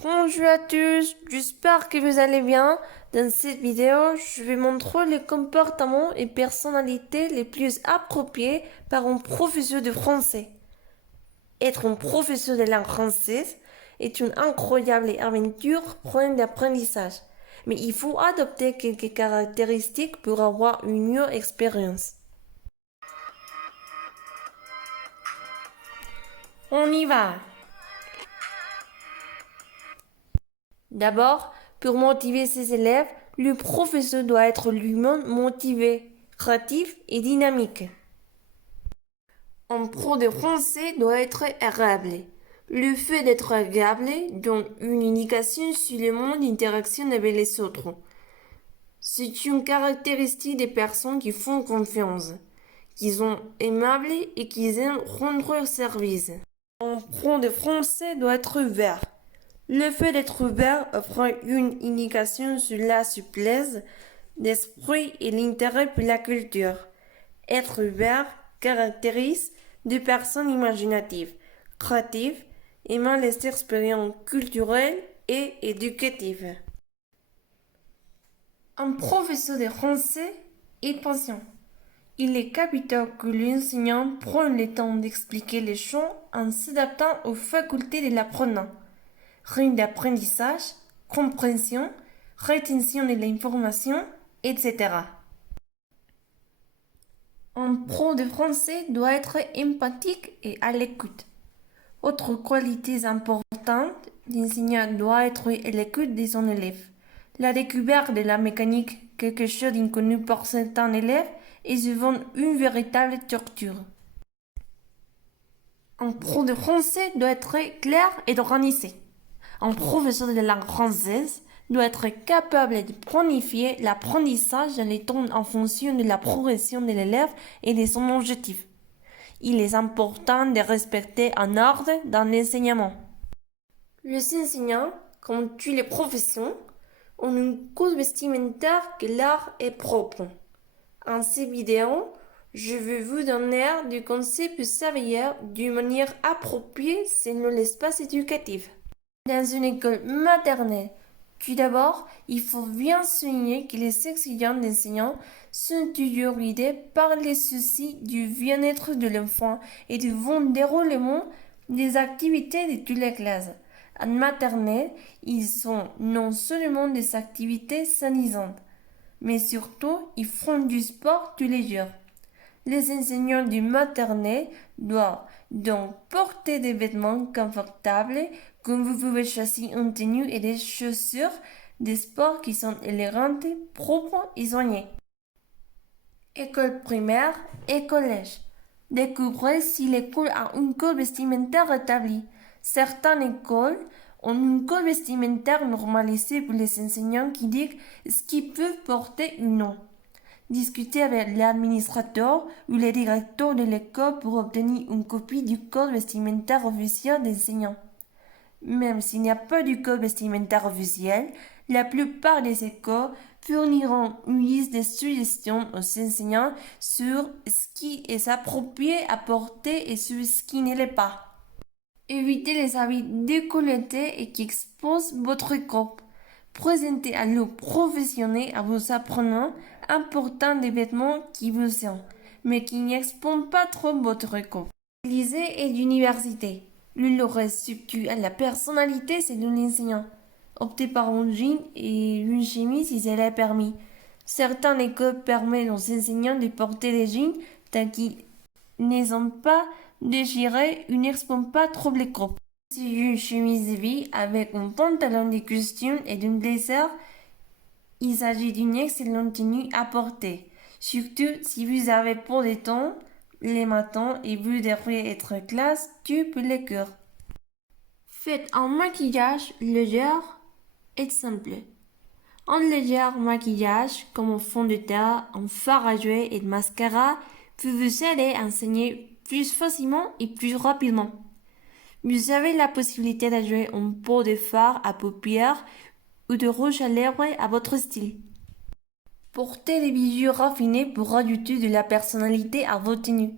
Bonjour à tous, j'espère que vous allez bien. Dans cette vidéo, je vais montrer les comportements et personnalités les plus appropriés par un professeur de français. Être un professeur de langue française est une incroyable aventure pleine d'apprentissage, mais il faut adopter quelques caractéristiques pour avoir une meilleure expérience. On y va! D'abord, pour motiver ses élèves, le professeur doit être lui-même motivé, créatif et dynamique. Un pro de français doit être agréable. Le fait d'être agréable donne une indication sur le monde d'interaction avec les autres. C'est une caractéristique des personnes qui font confiance, qui sont aimables et qui aiment rendre service. Un pro de français doit être vert. Le fait d'être ouvert offre une indication sur la souplesse d'esprit et l'intérêt pour la culture. Être ouvert caractérise des personnes imaginatives, créatives, aimant les expériences culturelles et éducatives. Un professeur de français est patient. Il est capital que l'enseignant prenne le temps d'expliquer les choses en s'adaptant aux facultés de l'apprenant. Rythme d'apprentissage, compréhension, rétention de l'information, etc. Un pro de français doit être empathique et à l'écoute. Autre qualité importante, l'enseignant doit être à l'écoute de son élève. La découverte de la mécanique, quelque chose d'inconnu pour certains élèves, est souvent une véritable torture. Un pro de français doit être clair et organisé. Un professeur de langue française doit être capable de planifier l'apprentissage dans les temps en fonction de la progression de l'élève et de son objectif. Il est important de respecter un ordre dans l'enseignement. Les enseignants, comme toutes les professions, ont une code vestimentaire que l'art est propre. En cette vidéo, je vais vous donner des conseils pour s'habiller d'une manière appropriée selon l'espace éducatif. Dans une école maternelle, tout d'abord, il faut bien souligner que les exigences d'enseignants sont toujours guidées par les soucis du bien-être de l'enfant et du bon déroulement des activités de toutes les classes. En maternelle, ils sont non seulement des activités sanisantes, mais surtout, ils font du sport tous les jours. Les enseignants du maternelle doivent donc porter des vêtements confortables, comme vous pouvez choisir une tenue et des chaussures de sport qui sont élégantes, propres et soignées. École primaire et collège. Découvrez si l'école a une code vestimentaire établie. Certaines écoles ont une code vestimentaire normalisée pour les enseignants qui disent ce qu'ils peuvent porter ou non. Discutez avec l'administrateur ou le directeur de l'école pour obtenir une copie du code vestimentaire officiel des enseignants. Même s'il n'y a pas de code vestimentaire officiel, la plupart des écoles fourniront une liste de suggestions aux enseignants sur ce qui est approprié à porter et sur ce qui ne l'est pas. Évitez les habits décolletés et qui exposent votre corps. Présentez à l'eau professionnel à vos apprenants important des vêtements qui vous sont, mais qui n'exposent pas trop votre corps. Lycée et d'université. Le reste substitue à la personnalité selon l'enseignant. Optez par un jean et une chemise si cela est permis. Certaines écoles permettent aux enseignants de porter des jeans tant qu'ils ne sont pas déchirés ou n'exposent pas trop les corps. Si une chemise vie avec un pantalon de costume et d'un blazer, il s'agit d'une excellente tenue à porter. Surtout si vous avez pour de temps les matins et vous devriez être classe du pour les cours. Faites un maquillage léger et simple. Un léger maquillage comme un fond de teint, un fard à jouer et de mascara peut vous aider à enseigner plus facilement et plus rapidement. Vous avez la possibilité d'ajouter un pot de fard à paupières ou de rouge à lèvres à votre style. Portez des bijoux raffinés pour ajouter de la personnalité à vos tenues.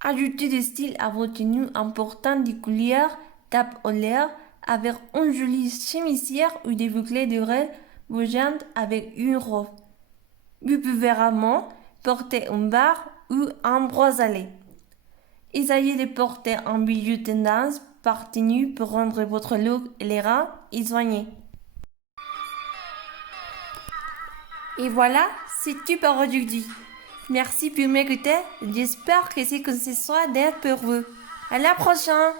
Ajoutez des styles à vos tenues en portant des colliers, tapes au l'air, avec une jolie chemisière ou des boucles d'oreilles bougeantes avec une robe. Vous pouvez vraiment porter un bar ou un brosalé. Essayez de porter un bijou tendance par tenue pour rendre votre look élégant et soigné. Et voilà, c'est tout pour aujourd'hui. Merci pour m'écouter. J'espère que ce conseil soit d'aide pour vous. À la prochaine!